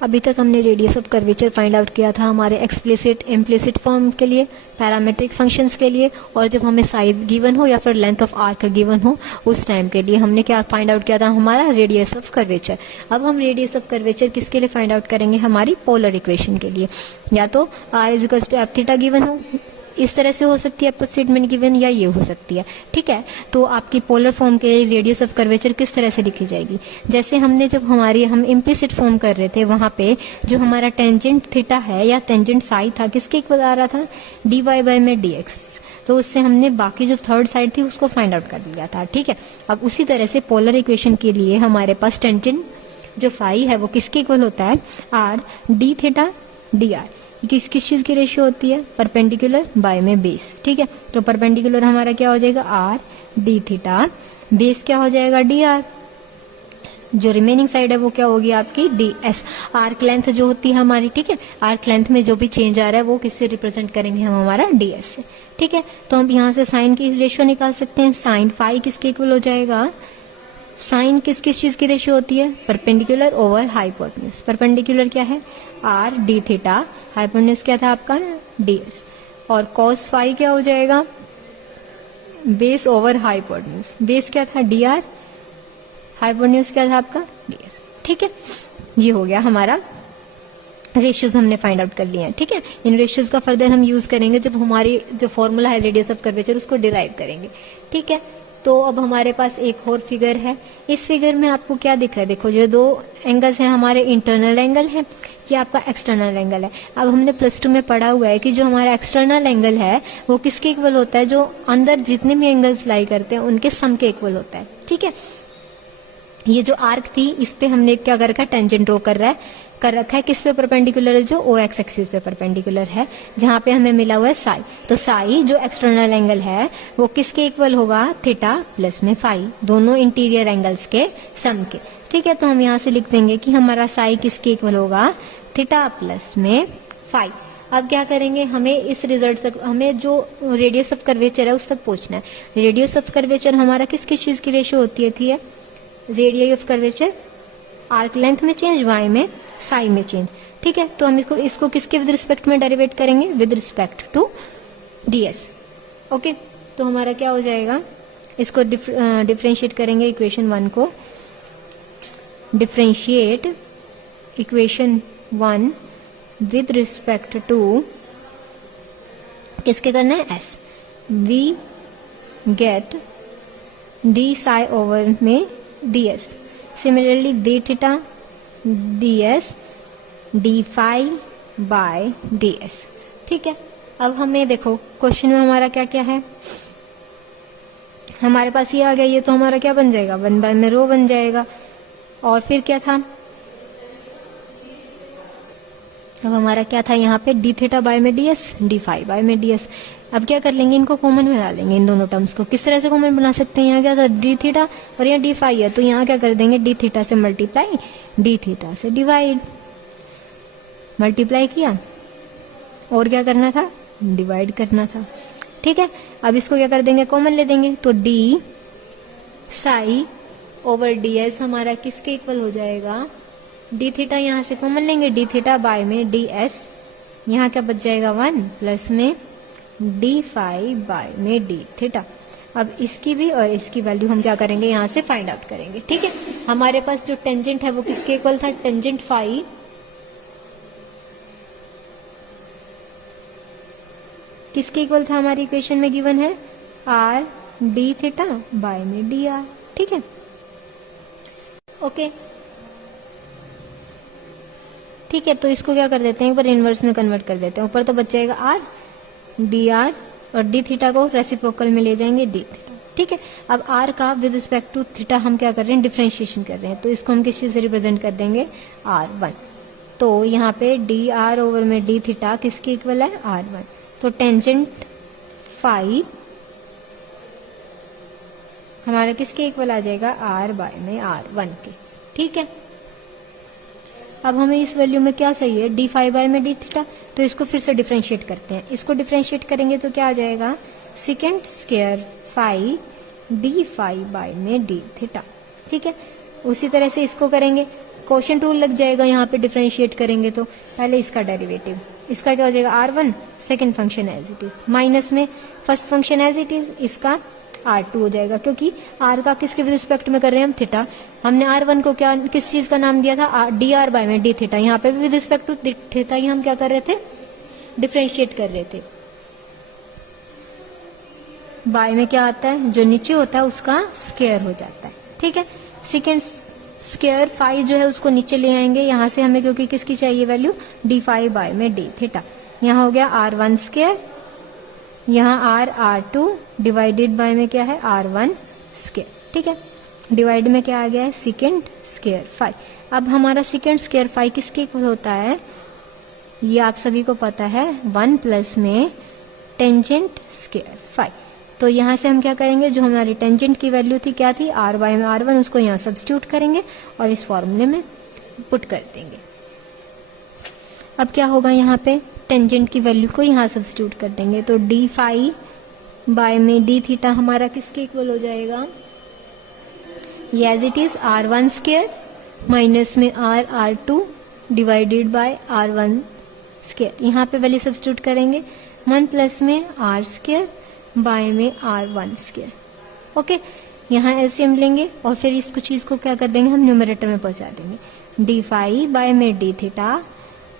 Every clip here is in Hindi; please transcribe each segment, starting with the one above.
अभी तक हमने radius of curvature find out किया था हमारे एक्सप्लिसिट इम्प्लिसिट फॉर्म के लिए, पैरामेट्रिक फंक्शंस के लिए, और जब हमें साइड गिवन हो या फिर लेंथ ऑफ आर्क गिवन हो उस टाइम के लिए हमने क्या फाइंड आउट किया था, हमारा रेडियस ऑफ कर्वेचर। अब हम रेडियस ऑफ कर्वेचर किसके लिए फाइंड आउट करेंगे, हमारी पोलर इक्वेशन के लिए। या तो r = एफ थीटा गिवन हो, इस तरह से हो सकती है आपको स्टेटमेंट गिवन, या ये हो सकती है। ठीक है, तो आपकी पोलर फॉर्म के लिए रेडियस ऑफ कर्वेचर किस तरह से लिखी जाएगी, जैसे हमने जब हम इम्प्लिसिट फॉर्म कर रहे थे वहां पे जो हमारा टेंजेंट थीटा है या टेंजेंट साई था किसके इक्वल आ रहा था, dy बाय में dx, तो उससे हमने बाकी जो थर्ड साइड थी उसको फाइंड आउट कर लिया था। ठीक है, अब उसी तरह से पोलर इक्वेशन के लिए हमारे पास टेंजेंट जो फाई है वो किसके इक्वल होता है, r d थीटा dr। किस चीज की रेशियो होती है, परपेंडिकुलर बाय में बेस। ठीक है, तो परपेंडिकुलर हमारा क्या हो जाएगा, आर डी थीटा, बेस क्या हो जाएगा डी आर, जो रिमेनिंग साइड है वो क्या होगी आपकी डी एस। आर्क लेंथ जो होती है हमारी, ठीक है, आर्क लेंथ में जो भी चेंज आ रहा है वो किससे रिप्रेजेंट करेंगे हम, हमारा डी एस से। ठीक है, तो हम यहाँ से साइन की रेशियो निकाल सकते हैं, साइन फाई किसके इक्वल हो जाएगा, साइन किस चीज की रेशियो होती है, परपेंडिकुलर ओवर हाइपोटेन्यूज। परपेंडिकुलर क्या है, आर डी थीटा, हाइपोटेन्यूज क्या था आपका डी एस, और कॉस फाई क्या हो जाएगा, बेस ओवर हाइपोटेन्यूज। बेस क्या था डी आर, हाइपोटेन्यूज क्या था आपका डी एस। ठीक है, ये हो गया हमारा रेशियोज हमने फाइंड आउट कर लिए हैं। ठीक है, इन रेशियोज का फर्दर हम यूज करेंगे जब हमारी जो फॉर्मूला है रेडियस ऑफ कर्वेचर उसको डिराइव करेंगे। ठीक है, तो अब हमारे पास एक और फिगर है, इस फिगर में आपको क्या दिख रहा है, देखो जो दो एंगल्स हैं हमारे इंटरनल एंगल है, ये आपका एक्सटर्नल एंगल है। अब हमने +2 में पढ़ा हुआ है कि जो हमारा एक्सटर्नल एंगल है वो किसके इक्वल होता है, जो अंदर जितने भी एंगल्स लाई करते हैं उनके सम के इक्वल होता है। ठीक है, ये जो आर्क थी इस पे हमने क्या कर रखा है, टेंजेंट ड्रॉ कर रखा है किस पे परपेंडिकुलर है, जो ओ एक्स एक्सिस पे परपेंडिकुलर है, जहां पे हमें मिला हुआ है साई। तो साई जो एक्सटर्नल एंगल है वो किसके इक्वल होगा, थीटा प्लस में फाई, दोनों इंटीरियर एंगल्स के सम के। ठीक है, तो हम यहाँ से लिख देंगे कि हमारा साई किसके इक्वल होगा, थीटा प्लस में फाई। अब क्या करेंगे, हमें इस रिजल्ट तक, हमें जो रेडियस ऑफ कर्वेचर है उस तक पहुंचना है। रेडियस ऑफ कर्वेचर हमारा किस चीज की रेशियो होती है, radius of curvature arc length में चेंज, वाई में साई में चेंज। ठीक है, तो हम इसको किसके विद रिस्पेक्ट में डेरिवेट करेंगे, with respect to DS. Okay, तो हमारा क्या हो जाएगा, इसको डिफरेंशिएट करेंगे इक्वेशन 1 को, differentiate equation 1 with respect to किसके करना है, s. We get d psi over में d s, similarly d theta d s d phi by d s. ठीक है, अब हमें देखो क्वेश्चन में हमारा क्या क्या है, हमारे पास ये आ गया, ये तो हमारा क्या बन जाएगा, 1 में रो बन जाएगा, और फिर क्या था, अब हमारा क्या था यहाँ पे, डी थीटा बाय में d s, d phi by में डी एस। अब क्या कर लेंगे, इनको कॉमन बना लेंगे, इन दोनों टर्म्स को किस तरह से कॉमन बना सकते हैं, यहाँ क्या था डी थीटा और यहाँ डी फाई है, तो यहाँ क्या कर देंगे, डी थीटा से मल्टीप्लाई, डी थीटा से डिवाइड, मल्टीप्लाई किया और क्या करना था, डिवाइड करना था। ठीक है, अब इसको क्या कर देंगे, कॉमन ले देंगे, तो D psi over D S हमारा किसके इक्वल हो जाएगा, डी थीटा यहाँ से कॉमन लेंगे, डी थीटा बाय में डी एस, यहाँ क्या बच जाएगा 1 प्लस में डी फाई बाय में डी थीटा। अब इसकी भी और इसकी वैल्यू हम क्या करेंगे, यहाँ से फाइंड आउट करेंगे। ठीक है, हमारे पास जो टेंजेंट है वो किसके इक्वल था, टेंजेंट फाई किसके इक्वल था, हमारी इक्वेशन में गिवन है आर डी थीटा बाय में डी आर। ठीक है, ओके, ठीक है, तो इसको क्या कर देते हैं, एक बार इनवर्स में कन्वर्ट कर देते हैं, ऊपर तो बच जाएगा आर डी आर और डी थीटा को रेसिप्रोकल में ले जाएंगे डी थीटा। ठीक है, अब आर का विद रिस्पेक्ट टू थीटा हम क्या कर रहे हैं, डिफरेंशिएशन कर रहे हैं, तो इसको हम किस चीज से रिप्रेजेंट कर देंगे, R1। तो यहाँ पे डी आर ओवर में डी थीटा किसके इक्वल है, R1। तो टेंजेंट फाई हमारा किसके इक्वल आ जाएगा, R बाय में R1 के। ठीक है, अब हमें इस वैल्यू में क्या चाहिए, डी फाई बाय में डी थीटा, तो इसको फिर से डिफरेंशिएट करते हैं, इसको डिफरेंशिएट करेंगे तो क्या आ जाएगा, second square phi d phi by में डी थीटा। ठीक है, उसी तरह से इसको करेंगे, क्वोशिएंट रूल लग जाएगा यहाँ पे डिफरेंशिएट करेंगे तो। पहले इसका डेरिवेटिव, इसका क्या हो जाएगा R1, second function as it is, minus में first function as it is, इसका R2 हो जाएगा, क्योंकि R का किसके रिस्पेक्ट में कर रहे हैं हम, थीटा। हमने R1 को क्या किस चीज का नाम दिया था, dr बाय में d थीटा, यहाँ पे भी विद रिस्पेक्ट टू थीटा ही हम क्या कर रहे थे, डिफरेंशिएट कर रहे थे। बाय में क्या आता है, जो नीचे होता है उसका स्क्वायर हो जाता है, ठीक है। सेकेंड स्क्वायर फाई जो है उसको नीचे ले आएंगे यहाँ से हमें, क्योंकि किसकी चाहिए वैल्यू, d5 बाय में d थीटा। यहाँ हो गया R1 स्क्वायर, यहाँ R2 डिवाइडेड बाय में क्या है R1 स्क्वायर, ठीक है। डिवाइड में क्या आ गया है, सेकेंड स्क्वायर फाई। अब हमारा सेकेंड स्क्वायर फाई किसके इक्वल होता है, ये आप सभी को पता है, 1 प्लस में टेंजेंट स्क्वायर फाई। तो यहाँ से हम क्या करेंगे, जो हमारी टेंजेंट की वैल्यू थी क्या थी, R बाय में R1, उसको यहाँ सब्स्टिट्यूट करेंगे और इस फॉर्मूले में पुट कर देंगे। अब क्या होगा, यहाँ पे टेंजेंट की वैल्यू को यहाँ सब्स्टिट्यूट कर देंगे, तो d5 बाय में d थीटा हमारा किसके इक्वल हो जाएगा, ये as it is R1 square minus में R2 divided by R1 square. यहाँ पे वैल्यू सब्स्टिट्यूट करेंगे, 1 प्लस में R स्क्वायर बाय में R1 स्क्वायर, ओके। यहाँ एलसीएम लेंगे और फिर इसको चीज को क्या कर देंगे, हम न्यूमरेटर में पहुंचा देंगे। d5 बाय में d theta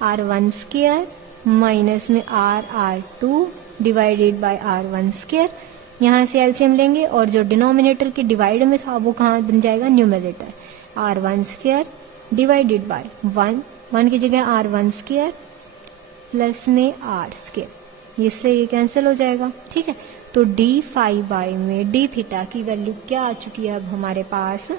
R1 square minus में R2 divided by R1 square. यहाँ से एलसीएम लेंगे और जो डिनोमिनेटर के डिवाइड में था वो कहाँ बन जाएगा, numerator, R1 square divided by 1 की जगह R1 स्क्वायर प्लस में R स्क्वायर, इससे ये कैंसिल हो जाएगा, ठीक है। तो d5 बाय में d थीटा की वैल्यू क्या आ चुकी है अब हमारे पास,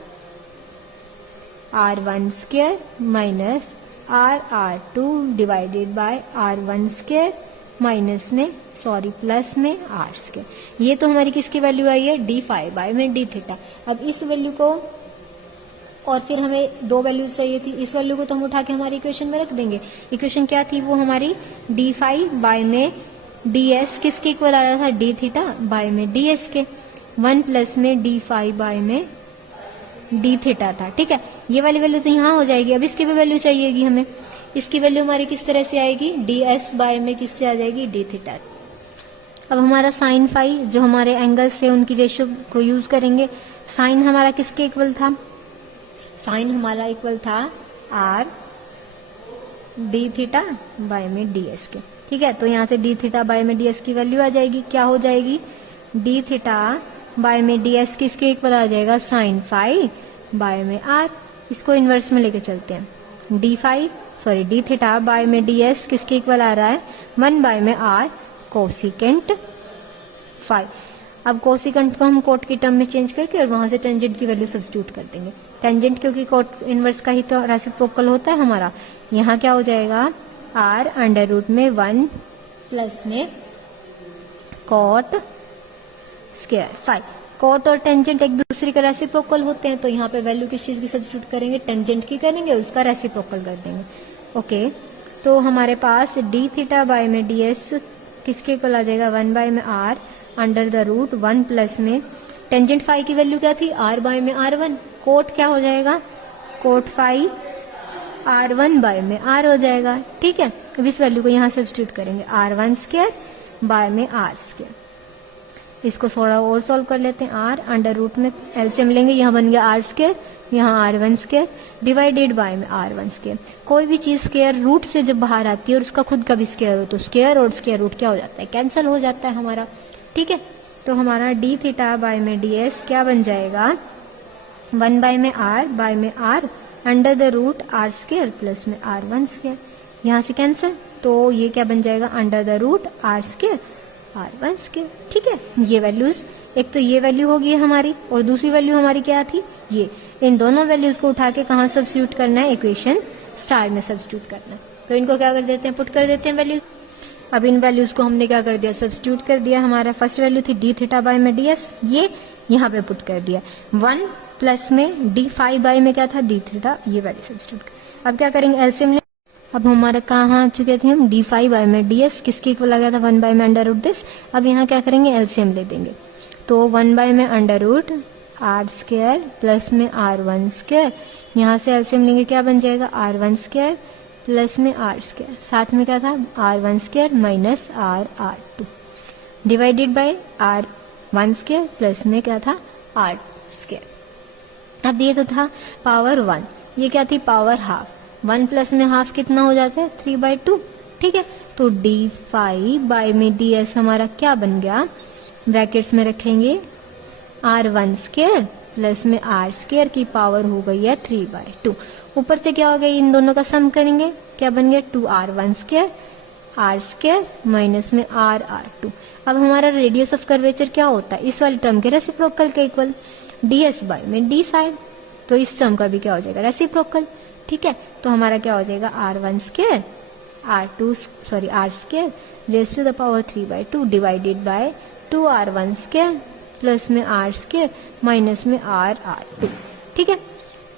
R1 square minus R2 divided by R1 square minus में प्लस में R स्क्वायर। ये तो हमारी किसकी वैल्यू आई है, d5 बाय में d थीटा। अब इस वैल्यू को, और फिर हमें दो वैल्यूज चाहिए थी, इस वैल्यू को तो हम उठा के हमारी इक्वेशन में रख देंगे। इक्वेशन क्या थी वो हमारी, d5 बाय में ds किसके इक्वल आ रहा था, d थीटा बाय में ds के, 1 प्लस में d5 बाय में d थीटा था, ठीक है। ये वाली वैल्यू तो यहाँ हो जाएगी। अब इसकी भी वैल्यू चाहिएगी हमें, इसकी वैल्यू हमारी किस तरह से आएगी, ds बाय में किससे आ जाएगी, d थीटा। अब हमारा साइन फाई, जो हमारे एंगल्स से उनकी रेशियो को यूज करेंगे। साइन हमारा किसके इक्वल था, साइन हमारा इक्वल था r d थीटा बाय में ds के, ठीक है। तो यहाँ से d थीटा बाय में ds की वैल्यू आ जाएगी, क्या हो जाएगी, d थीटा बाय में ds किसके इक्वल आ जाएगा, साइन फाई बाय में r। इसको इनवर्स में लेके चलते हैं, d थीटा बाय में ds किसके इक्वल आ रहा है, 1 बाय में r कोसिकेंट फाई। अब कोसिकेंट को हम कोट की टर्म में चेंज करके और वहां से टेंजेंट की वैल्यू सब्स्टिट्यूट कर देंगे। टेंजेंट क्योंकि कोट इनवर्स का ही तो रेसिप्रोकल होता है हमारा, यहाँ क्या हो जाएगा, r अंडर रूट में 1 प्लस में कोट स्क्वायर फाई। कोट और टेंजेंट एक दूसरे का रेसिप्रोकल होते हैं, तो यहाँ पे वैल्यू किस चीज की सब्स्टिट्यूट करेंगे, टेंजेंट की करेंगे और उसका रेसिप्रोकल कर देंगे, ओके। तो हमारे पास d थीटा बाय में ds किसके इक्वल आ जाएगा, 1 बाय में r under the root 1 plus में टेंजेंट फाई की वैल्यू क्या थी, r बाय में r1, कोट क्या हो जाएगा, कोट फाई r1 बाय में r हो जाएगा, ठीक है। अब इस वैल्यू को यहाँ सब्स्टिट्यूट करेंगे, r1 स्क्वायर बाय में r स्क्वायर। इसको थोड़ा और सॉल्व कर लेते हैं, r अंडर रूट में एलसीएम लेंगे, यहाँ बन गया r स्क्वायर, यहाँ r1 स्क्वायर डिवाइडेड बाय में r1 स्क्वायर। कोई भी चीज स्क्वायर रूट से जब बाहर आती है और उसका खुद का भी स्क्वायर हो तो स्क्वायर और स्क्वायर रूट क्या हो जाता है, कैंसिल हो जाता है हमारा, ठीक है। तो हमारा d थीटा बाय में ds क्या बन जाएगा, 1 बाय में r बाय में r under the root r square plus में r1 स्क्वायर, यहाँ से कैंसिल, तो ये क्या बन जाएगा, under the root r square r1 square, ठीक है। ये वैल्यूज, एक तो ये वैल्यू होगी हमारी और दूसरी वैल्यू हमारी क्या थी, ये। इन दोनों वैल्यूज को उठा के कहाँ सब्स्टिट्यूट करना है, इक्वेशन स्टार में सब्स्टिट्यूट करना है। तो इनको क्या कर देते हैं, पुट कर देते हैं वैल्यूज। अब इन वैल्यूज को हमने क्या कर दिया, सब्स्टिट्यूट कर दिया। हमारा फर्स्ट वैल्यू थी d थीटा बाय में ds, ये यहाँ पे पुट कर दिया। 1 प्लस में d5 बाय में क्या था, d थीटा, ये वैल्यू सब्स्टिट्यूट कर। अब क्या करेंगे, एलसीएम। अब हमारा कहाँ आ चुके थे हम, d5 बाय में ds किसके इक्वल आ गया था, 1 बाय में अंडर रूट दिस। अब यहाँ क्या करेंगे, एलसीएम ले देंगे, तो 1 बाय में under root r square plus में R1 स्क्वायर, यहाँ से एलसीएम लेंगे क्या बन जाएगा R1 स्क्वायर प्लस में R स्क्वायर, साथ में क्या था R1 square minus R2 divided by R1 square plus में क्या था R स्क्वायर। अब ये तो था पावर 1, ये क्या थी पावर हाफ, 1 प्लस में हाफ कितना हो जाता है 3/2, ठीक है। तो d5 में ds हमारा क्या बन गया, ब्रैकेट्स में रखेंगे R1 स्क्वायर प्लस में R स्क्वायर की पावर हो गई है 3/2, ऊपर से क्या हो गया इन दोनों का सम करेंगे क्या बन गया 2R1 square R square minus में R2। अब हमारा रेडियस ऑफ कर्वेचर क्या होता है, इस वाले टर्म के रेसिप्रोकल के इक्वल, ds बाय में d साइड, तो इस टर्म का भी क्या हो जाएगा रेसिप्रोकल, ठीक है। तो हमारा क्या हो जाएगा R1 square R square raise to the power 3/2 divided by 2R1 square plus में R स्क्वायर माइनस में R2, ठीक है।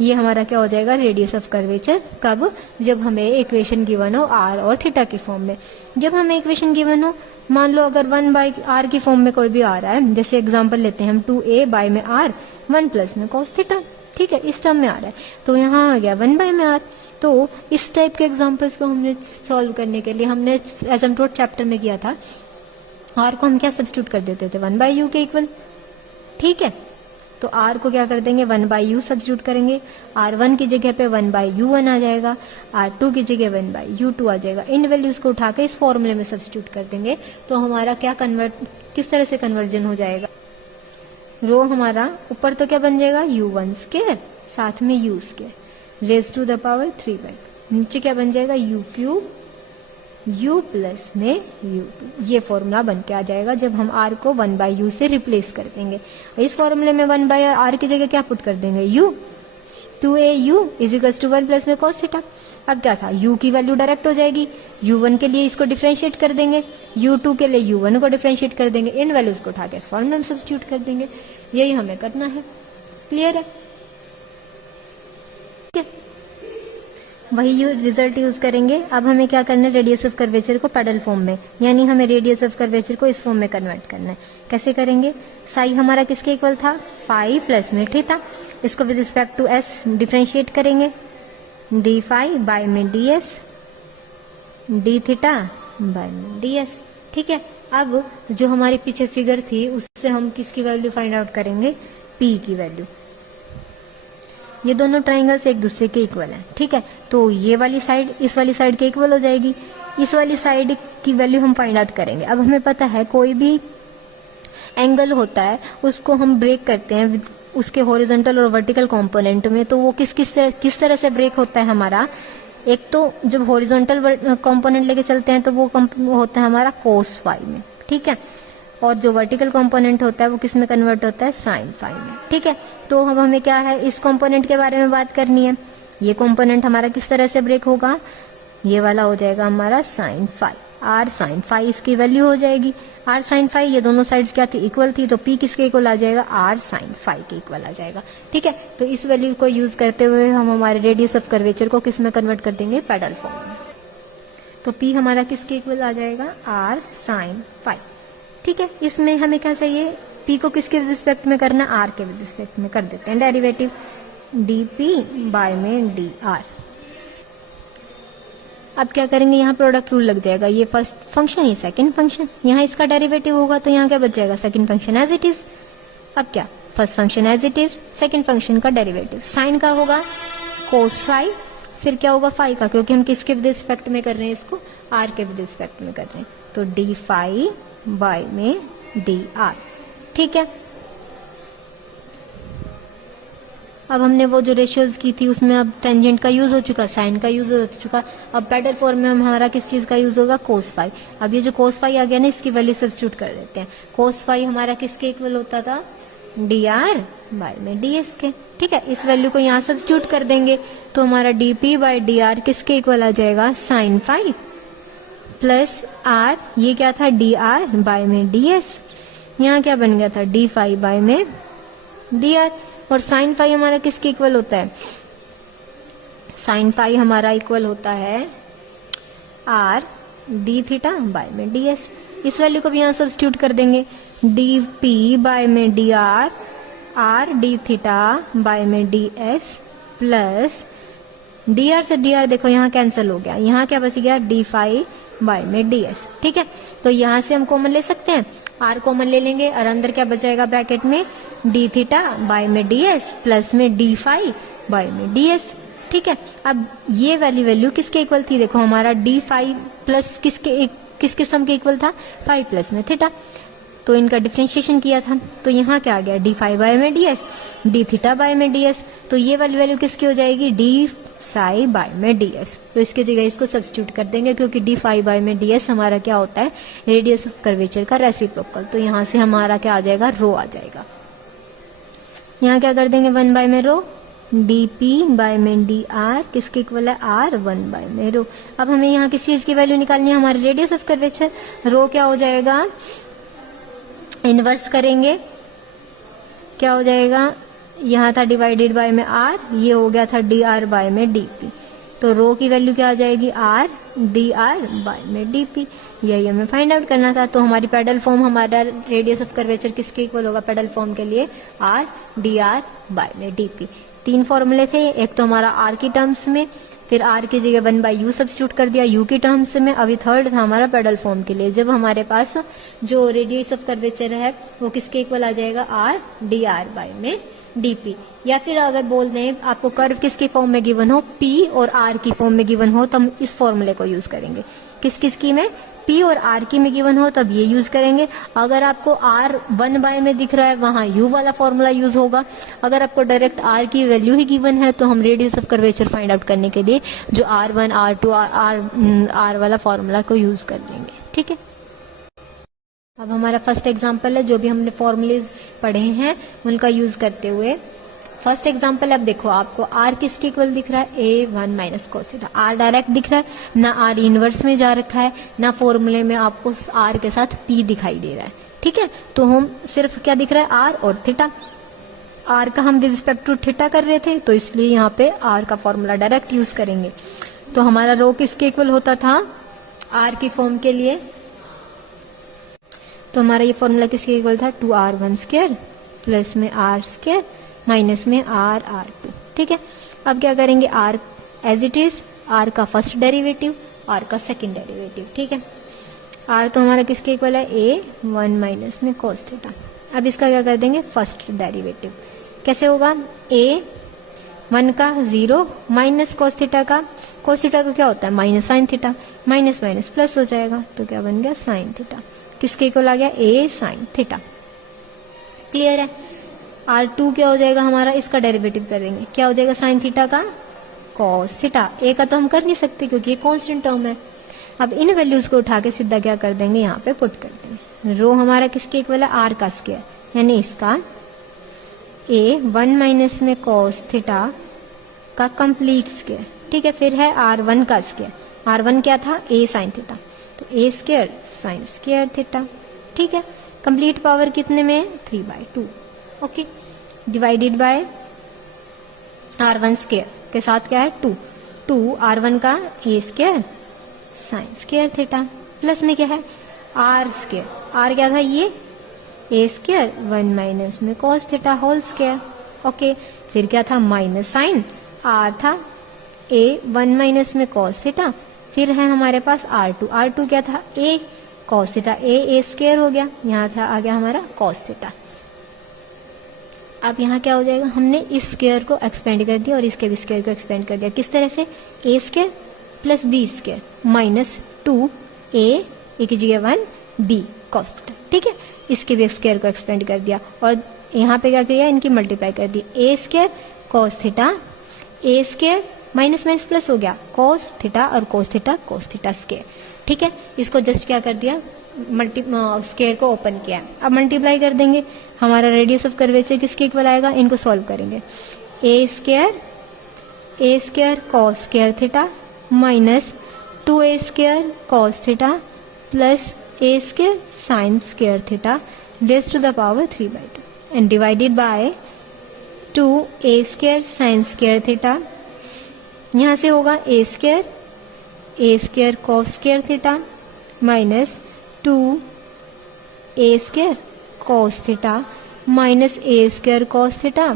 ये हमारा क्या हो जाएगा रेडियस ऑफ कर्वेचर, कब, जब हमें इक्वेशन गिवन हो r और थीटा के फॉर्म में। जब हमें इक्वेशन गिवन हो, मान लो अगर 1/r की फॉर्म में कोई भी आ रहा है, जैसे एग्जांपल लेते हैं हम 2a बाय में r 1 प्लस में cos थीटा, ठीक है, इस टर्म में आ रहा है, तो यहाँ आ गया 1 बाय में r। तो इस टाइप के एग्जाम्पल्स को हमने सॉल्व करने के लिए हमने एसिम्पटोट चैप्टर में किया था, r को हम क्या सब्स्टिट्यूट कर देते थे 1/u के इक्वल, ठीक है। तो r को क्या कर देंगे 1/u सब्स्टिट्यूट करेंगे, r1 की जगह पे 1/u1 आ जाएगा, r2 की जगह 1/u2 आ जाएगा। इन वैल्यूज को उठा के इस फॉर्मूले में सब्स्टिट्यूट कर देंगे, तो हमारा क्या किस तरह से कन्वर्जन हो जाएगा, रो हमारा ऊपर तो क्या बन जाएगा u1 स्क्वायर साथ में u square raise to the power 3/2, नीचे क्या बन जाएगा u क्यूब u प्लस में u2, ये फॉर्मूला बन के आ जाएगा जब हम r को 1/u से रिप्लेस कर देंगे। इस फॉर्मूले में 1/r की जगह क्या पुट कर देंगे u, 2au is equal to 1 plus में cos थीटा। अब क्या था u की वैल्यू डायरेक्ट हो जाएगी, u1 के लिए इसको डिफरेंशिएट कर देंगे, u2 के लिए u1 को डिफरेंशिएट कर देंगे, इन वैल्यूज को उठा के इस फॉर्मूले में सब्स्टिट्यूट कर देंगे। यही हमें करना है, क्लियर है, वही रिजल्ट यूज करेंगे। अब हमें क्या करना है रेडियस ऑफ कर्वेचर को पैडल फॉर्म में, यानी हमें रेडियस ऑफ कर्वेचर को इस फॉर्म में कन्वर्ट करना है। कैसे करेंगे, साई हमारा किसके इक्वल था फाई प्लस में थीटा, इसको with respect to s differentiate करेंगे, डी फाई बाय में d s d theta by में डी एस, ठीक है। अब जो हमारी पीछे फिगर थी उससे हम किसकी वैल्यू फाइंड आउट करेंगे p की वैल्यू। ये दोनों ट्राइंगल्स एक दूसरे के इक्वल हैं, ठीक है, तो ये वाली साइड इस वाली साइड के इक्वल हो जाएगी, इस वाली साइड की वैल्यू हम फाइंड आउट करेंगे। अब हमें पता है कोई भी एंगल होता है उसको हम ब्रेक करते हैं उसके हॉरिजॉन्टल और वर्टिकल कंपोनेंट में, तो वो किस तरह से ब्रेक होता है हमारा, एक तो जब हॉरिजॉन्टल कंपोनेंट लेके चलते हैं तो वो होता है हमारा cos फाई में, ठीक है, और जो वर्टिकल कंपोनेंट होता है वो किस में कन्वर्ट होता है साइन फाई में, ठीक है। तो अब हमें क्या है इस कंपोनेंट के बारे में बात करनी है, ये कंपोनेंट हमारा किस तरह से ब्रेक होगा, ये वाला हो जाएगा हमारा sine phi, r sine phi इसकी वैल्यू हो जाएगी, आर साइन फाई, ये दोनों साइड्स क्या थी इक्वल थी, तो पी किसके इक्वल आ जाएगा आर साइन फाई के इक्वल आ जाएगा, ठीक है। तो इस वैल्यू को यूज करते हुए हम हमारे रेडियस ऑफ कर्वेचर को किस में कन्वर्ट कर देंगे पैडल फॉर्म में, तो पी हमारा किसके इक्वल आ जाएगा आर साइन फाई, ठीक है। इसमें हमें क्या चाहिए p को किसके रिस्पेक्ट में करना है r के रिस्पेक्ट में कर देते हैं डेरिवेटिव, dp बाय में dr। अब क्या करेंगे यहाँ प्रोडक्ट रूल लग जाएगा, ये फर्स्ट फंक्शन ये सेकंड फंक्शन, यहाँ इसका डेरिवेटिव होगा तो यहाँ क्या बच जाएगा second function as it is. अब क्या first function as it is, second function का डेरिवेटिव साइन का होगा कोस फाई, फिर क्या होगा फाई का, क्योंकि हम किसके विद रिस्पेक्ट में कर रहे हैं इसको r के विद रिस्पेक्ट में कर रहे हैं, तो डी फाई बाय में डी आर, ठीक है। अब हमने वो जो रेशियोज की थी उसमें अब टेंजेंट का यूज हो चुका, साइन का यूज हो चुका, अब पैडल फॉर्म में हमारा किस चीज का यूज होगा कोस फाई। अब ये जो कोस फाई आ गया ना इसकी वैल्यू सब्स्टिट्यूट कर देते हैं, कोस फाई हमारा किसके इक्वल होता था डी आर बाय में डी एस के, ठीक है। इस वैल्यू को यहाँ सब्स्टिट्यूट कर देंगे तो हमारा d p by d r किसके इक्वल आ जाएगा साइन फाई प्लस आर, ये क्या था डी आर बाय में डी एस, यहाँ क्या बन गया था डी फाई बाय में डी आर, और साइन फाई हमारा किसके इक्वल होता है, साइन फाई हमारा इक्वल होता है आर डी थीटा बाय में डी एस। इस वैल्यू को भी यहाँ सब्स्टिट्यूट कर देंगे, डी पी बाय में d r r d theta by में d s plus d r से डी आर देखो यहाँ कैंसिल हो गया, यहाँ क्या बच गया डी फाई बाय में डी एस। ठीक है, तो यहाँ से हम कॉमन ले सकते हैं, आर कॉमन ले लेंगे और अंदर क्या बचेगा ब्रैकेट में डी थीटा बाय में डी एस प्लस में डी फाई बाय में डी एस। ठीक है, अब ये वाली वैल्यू किसके इक्वल थी, देखो हमारा डी फाई प्लस किसके सम के इक्वल था, फाई प्लस में थीटा, तो इनका डिफरेंशिएशन किया था, तो यहाँ क्या आ गया डी फाई बाय में d s, d theta by में डी एस, तो ये वाली वैल्यू किसकी हो जाएगी डी साई बाय में डी एस। तो इसकी जगह इसको सब्स्टिट्यूट कर देंगे क्योंकि डी फाई बाय में डी एस हमारा क्या होता है रेडियस ऑफ कर्वेचर का रेसिप्रोकल, तो यहाँ से हमारा क्या आ जाएगा रो आ जाएगा। यहाँ क्या कर देंगे 1 बाय में रो, डी पी बाय में डी आर किसके इक्वल है आर 1 बाय में रो। अब हमें यहाँ किस चीज की वैल्यू निकालनी है, हमारे रेडियस ऑफ कर्वेचर, रो क्या हो जाएगा इनवर्स करेंगे, क्या हो जाएगा यहाँ था डिवाइडेड बाय में आर, ये हो गया था डी आर बाय में डी पी, तो रो की वैल्यू क्या आ जाएगी आर डी आर बाय में डी पी, यही हमें फाइंड आउट करना था। तो हमारी पेडल फॉर्म, हमारा रेडियस ऑफ कर्वेचर किसके इक्वल होगा पेडल फॉर्म के लिए आर डी आर बाय में डी पी। 3 फॉर्मूले थे, एक तो हमारा आर की टर्म्स में, फिर आर की जगह 1 बाय यू सब्स्टिट्यूट कर दिया यू की टर्म्स में, अभी थर्ड था हमारा पेडल फॉर्म के लिए, जब हमारे पास जो रेडियस ऑफ कर्वेचर है वो किसके इक्वल आ जाएगा आर डी आर बाय में डीपी। या फिर अगर बोल दें आपको कर्व किसकी फॉर्म में गिवन हो पी और आर की फॉर्म में गिवन हो, तो हम इस फॉर्मूले को यूज करेंगे। किस की में पी और आर की में गिवन हो तब ये यूज करेंगे। अगर आपको आर 1 बाय में दिख रहा है वहां यू वाला फॉर्मूला यूज होगा। अगर आपको डायरेक्ट आर की वैल्यू ही गिवन है तो हम radius of curvature find out करने के लिए जो R1 R2 आर वाला फॉर्मूला को यूज कर लेंगे। ठीक है, अब हमारा फर्स्ट एग्जाम्पल है, जो भी हमने फॉर्मूलेज पढ़े हैं उनका यूज करते हुए फर्स्ट एग्जाम्पल। अब देखो आपको आर किसके इक्वल दिख रहा है A1 minus cos theta, r direct दिख रहा है, ना आर इनवर्स में जा रखा है, ना फॉर्मूले में आपको आर के साथ P दिखाई दे रहा है। ठीक है, तो हम सिर्फ क्या दिख रहा है आर और थीटा, आर का हम विद रिस्पेक्ट टू थीटा कर रहे थे तो इसलिए यहाँ पे आर का फॉर्मूला डायरेक्ट यूज करेंगे। तो हमारा रो किसके इक्वल होता था आर की फॉर्म के लिए, तो हमारा ये फॉर्मूला किसके इक्वल था 2r1 स्क्वायर प्लस में r स्क्वायर माइनस में r2। ठीक है, अब क्या करेंगे r as it is, r का फर्स्ट डेरिवेटिव r का सेकंड डेरिवेटिव। ठीक है, r तो हमारा किसके इक्वल है A1 माइनस में cos थीटा। अब इसका क्या कर देंगे फर्स्ट डेरिवेटिव, कैसे होगा A1 का 0 माइनस cos थीटा का, cos थीटा का क्या होता है minus sine theta, minus minus plus हो जाएगा तो क्या बन गया साइन थीटा, किसके इक्वल आ गया A साइन थीटा। क्लियर है, R2 क्या हो जाएगा हमारा, इसका डेरिवेटिव करेंगे, क्या हो जाएगा साइन थीटा का cos थीटा, A का तो हम कर नहीं सकते क्योंकि ये कांस्टेंट टर्म है। अब इन वैल्यूज को उठा के सीधा क्या कर देंगे यहाँ पे पुट कर देंगे। रो हमारा किसके इक्वल है R का स्क्वायर, यानी इसका A1 माइनस में cos थीटा का कंप्लीट स्क्वायर। ठीक है, फिर है R1 का स्क्वायर, R1 क्या था A साइन थीटा, तो A square sine square theta. ठीक है, कंप्लीट पावर कितने में 3/2। Okay, divided by R1 square के साथ क्या है 2 R1 का A square sine square theta plus में क्या है R स्क्वायर, R क्या था ये A स्क्वायर 1 माइनस में cos theta whole square. Okay, फिर क्या था माइनस साइन, R था A1 माइनस में cos थीटा, फिर है हमारे पास R2 क्या था A cos theta, A square हो गया, यहाँ था आ गया हमारा cos थीटा। अब यहाँ क्या हो जाएगा, हमने इस स्क्वायर को एक्सपेंड कर दिया और इसके भी स्क्वायर को एक्सपेंड कर दिया, किस तरह से A square plus B square minus 2A की जगह 1B cos थीटा। ठीक है, इसके भी स्क्वायर को एक्सपेंड कर दिया और यहाँ पे क्या किया इनकी मल्टीप्लाई कर दी, A square cos theta, A square minus minus plus हो गया cos थीटा और cos थीटा स्क्वायर। ठीक है, इसको जस्ट क्या कर दिया स्क्वायर को ओपन किया। अब मल्टीप्लाई कर देंगे, हमारा रेडियस ऑफ कर्वेचर किसके इक्वल आएगा, इनको सॉल्व करेंगे। A square cos square theta minus 2A square cos theta plus A square sine square theta raise to the power 3/2 and divided by 2A square sine square theta. यहाँ से होगा A square cos square theta minus 2A square cos theta minus a square cos theta,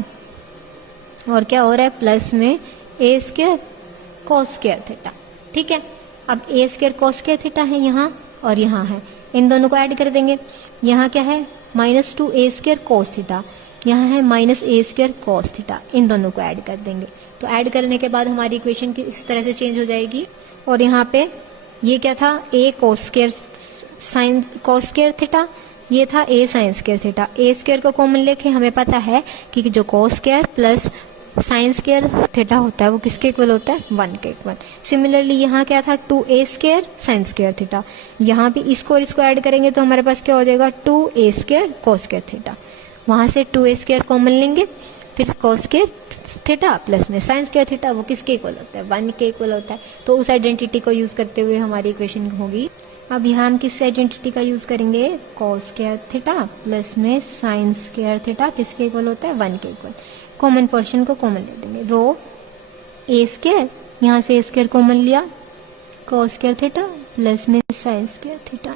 और क्या हो रहा है प्लस में a square cos square theta. ठीक है, अब ए स्क्वायर कॉस स्क्वायर थीटा है यहाँ और यहाँ है, इन दोनों को ऐड कर देंगे। यहाँ क्या है minus 2a square cos theta, यहाँ है minus a square cos theta, इन दोनों को ऐड कर देंगे। तो ऐड करने के बाद हमारी इक्वेशन की इस तरह से चेंज हो जाएगी। और यहाँ पे ये क्या था a cos square sine cos square theta, ये था a sign square theta. A square को कॉमन लेके हमें पता है कि जो cos square plus sign square theta होता है वो किसके इक्वल होता है 1 के इक्वल। सिमिलरली यहाँ क्या था 2a square sine square theta, यहाँ भी इसको और इसको ऐड करेंगे तो हमारे पास क्या हो जाएगा 2a square cos square theta. वहाँ से 2a स्क्वायर कॉमन लेंगे, फिर कॉस स्क्वायर थीटा प्लस में साइन स्क्वायर थीटा, वो किसके इक्वल होता है 1 के इक्वल होता है। तो उस आइडेंटिटी को यूज करते हुए हमारी इक्वेशन होगी। अब यहाँ हम किस आइडेंटिटी का यूज करेंगे कॉस स्क्वायर थीटा प्लस में साइन स्क्वायर थीटा, किसके इक्वल होता है 1 के इक्वल। कॉमन पोर्शन को कॉमन ले देंगे, रो ए स्क्वायर, यहाँ से ए स्क्वायर कॉमन लिया कॉस स्क्वायर थीटा प्लस में साइन स्क्वायर थीटा,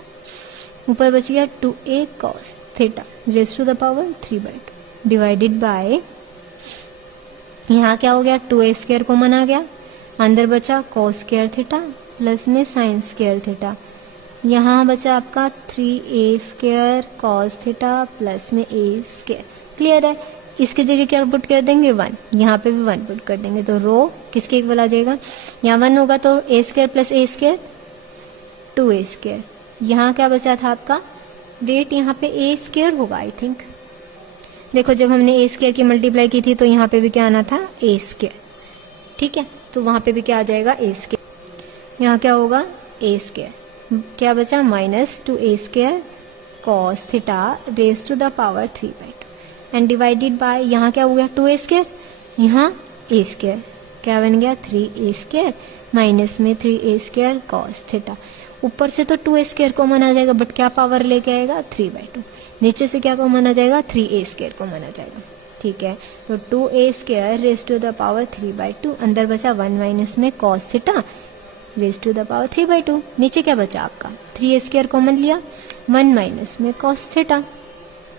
ऊपर बच गया 2a cos theta raise to the power 3/2 divided by, यहाँ क्या हो गया 2a स्क्वायर कॉमन आ गया, अंदर बचा कॉस स्क्वायर थीटा प्लस में साइन स्क्वायर थीटा, यहाँ बचा आपका 3a square cos theta plus में a स्क्वायर। क्लियर है, इसकी जगह क्या पुट कर देंगे 1, यहाँ पे भी 1 पुट कर देंगे तो रो किसके इक्वल आ जाएगा, यहाँ 1 होगा तो a square plus a square 2a square. यहाँ क्या बचा था आपका वेट, यहाँ पे a स्क्वायर होगा आई थिंक। देखो जब हमने a स्क्वायर की मल्टीप्लाई की थी तो यहाँ पे भी क्या आना था a स्क्वायर। ठीक है, तो वहाँ पे भी क्या आ जाएगा a स्क्वायर, यहाँ क्या होगा a स्क्वायर, क्या बचा minus 2a square cos theta raise to the power 3/2 and divided by, यहाँ क्या हो गया 2a स्क्वायर, यहाँ a स्क्वायर, क्या बन गया 3a स्क्वायर माइनस में 3a स्क्वायर कॉस थीटा। ऊपर से तो 2a स्क्वायर कॉमन आ जाएगा बट क्या पावर लेके आएगा 3/2, नीचे से क्या कॉमन आ जाएगा 3a स्क्वायर कॉमन आ जाएगा। ठीक है, तो 2a square raise to the power 3/2, अंदर बचा 1 माइनस में cos theta raise to the power 3/2, नीचे क्या बचा आपका 3a स्क्वायर कॉमन लिया 1 माइनस में कॉस थीटा।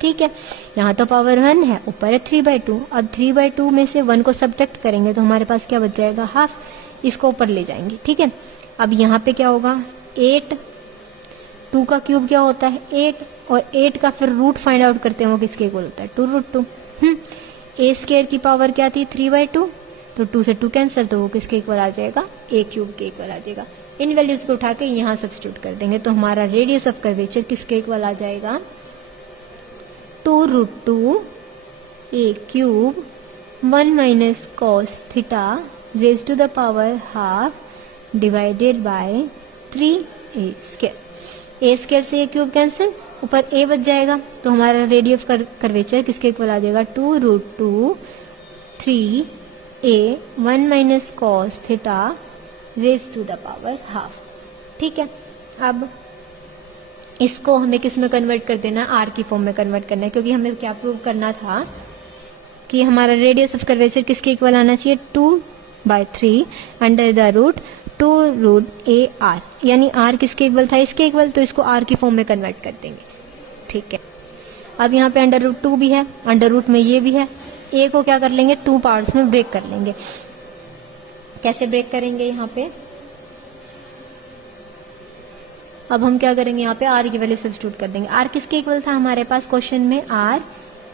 ठीक है, यहाँ तो पावर 1 है, ऊपर है 3/2, अब 3/2 में से 1 को सब्ट्रैक्ट करेंगे तो हमारे पास क्या बच जाएगा हाफ, इसको ऊपर ले जाएंगे। ठीक है, अब यहाँ पे क्या होगा 8, 2 का क्यूब क्या होता है 8, और 8 का फिर रूट फाइंड आउट करते हैं वो किसके इक्वल होता है 2√2। a स्क्वायर की पावर क्या थी 3/2, तो 2 से 2 कैंसिल, तो वो किसके इक्वल आ जाएगा a क्यूब के इक्वल आ जाएगा। इन वैल्यूज को उठा के यहाँ सब्स्टिट्यूट कर देंगे तो हमारा रेडियस ऑफ कर्वेचर किसके इक्वल आ जाएगा 2√2 a cube 1 minus cos theta raise to the power half divided by 3a square. a square से a क्यूब कैंसिल, ऊपर a बच जाएगा तो हमारा रेडियस ऑफ कर्वेचर किसके इक्वल आ जाएगा 2√2 3a 1 minus cos theta raise to the power half. ठीक है, अब इसको हमें किस में कन्वर्ट कर देना आर की फॉर्म में कन्वर्ट करना है, क्योंकि हमें क्या प्रूव करना था कि हमारा रेडियस ऑफ कर्वेचर किसके इक्वल आना चाहिए 2/3 under the root 2√a r, यानी r किसके इक्वल था इसके इक्वल, तो इसको r की फॉर्म में कन्वर्ट कर देंगे। ठीक है, अब यहाँ पे अंडर रूट 2 भी है, अंडर रूट में ये भी है, a को क्या कर लेंगे 2 पार्ट्स में ब्रेक कर लेंगे। कैसे ब्रेक करेंगे यहाँ पे, अब हम क्या करेंगे यहाँ पे r की वैल्यू सब्स्टिट्यूट कर देंगे। r किसके इक्वल था हमारे पास क्वेश्चन में r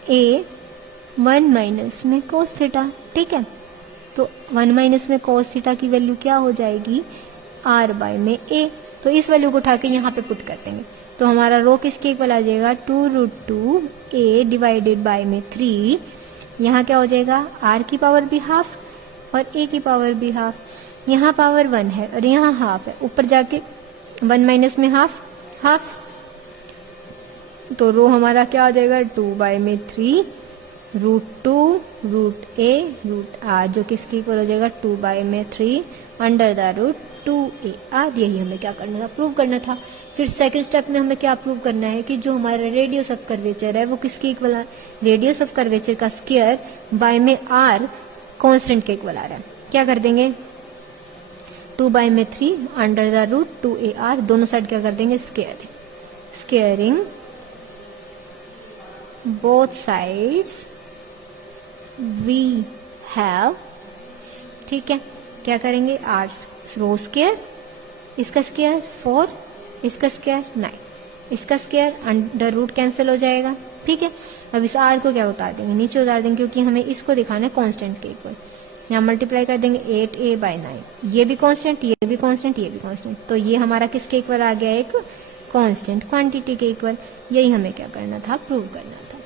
a 1 माइनस में cos थीटा। ठीक है, तो 1 माइनस में cos थीटा की वैल्यू क्या हो जाएगी r बाय में a, तो इस वैल्यू को उठा के यहाँ पे पुट कर देंगे तो हमारा रो किसके इक्वल आ जाएगा 2√2 a डिवाइडेड बाय में 3, यहाँ क्या हो जाएगा r की पावर भी हाफ और a की पावर भी हाफ, यहाँ पावर 1 है और यहाँ हाफ है, ऊपर जाके 1 माइनस में हाफ हाफ, तो रो हमारा क्या आ जाएगा 2/3 √2 √a √r, जो किसके इक्वल हो जाएगा 2/3 under the root 2a r। यही हमें क्या करना था प्रूव करना था। फिर सेकंड स्टेप में हमें क्या प्रूव करना है कि जो हमारा रेडियस ऑफ कर्वेचर है वो किसके इक्वल है, रेडियस ऑफ कर्वेचर का स्क्वायर बाय में r कांस्टेंट के इक्वल आ रहा है। क्या कर देंगे 2/3 under the root 2a r, दोनों साइड क्या कर देंगे squaring both sides we have, ठीक है, क्या करेंगे, r रो स्क्वायर, इसका स्क्वायर 4, इसका स्क्वायर 9, इसका स्क्वायर अंडर रूट कैंसिल हो जाएगा, ठीक है। अब इस r को क्या उतार देंगे, नीचे उतार देंगे, क्योंकि हमें इसको दिखाना है कांस्टेंट के इक्वल। यहाँ मल्टीप्लाई कर देंगे 8a/9, ये भी कांस्टेंट, ये भी कांस्टेंट, ये भी कांस्टेंट, तो ये हमारा किसके इक्वल आ गया, एक कांस्टेंट क्वांटिटी के इक्वल। यही हमें क्या करना था, प्रूव करना था।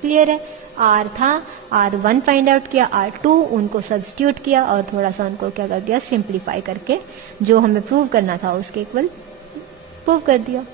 क्लियर है। r था, r1 फाइंड आउट किया, r2 उनको सब्स्टिट्यूट किया और थोड़ा सा उनको क्या कर दिया, सिंप्लीफाई करके जो हमें प्रूव करना था उसके इक्वल प्रूव कर दिया।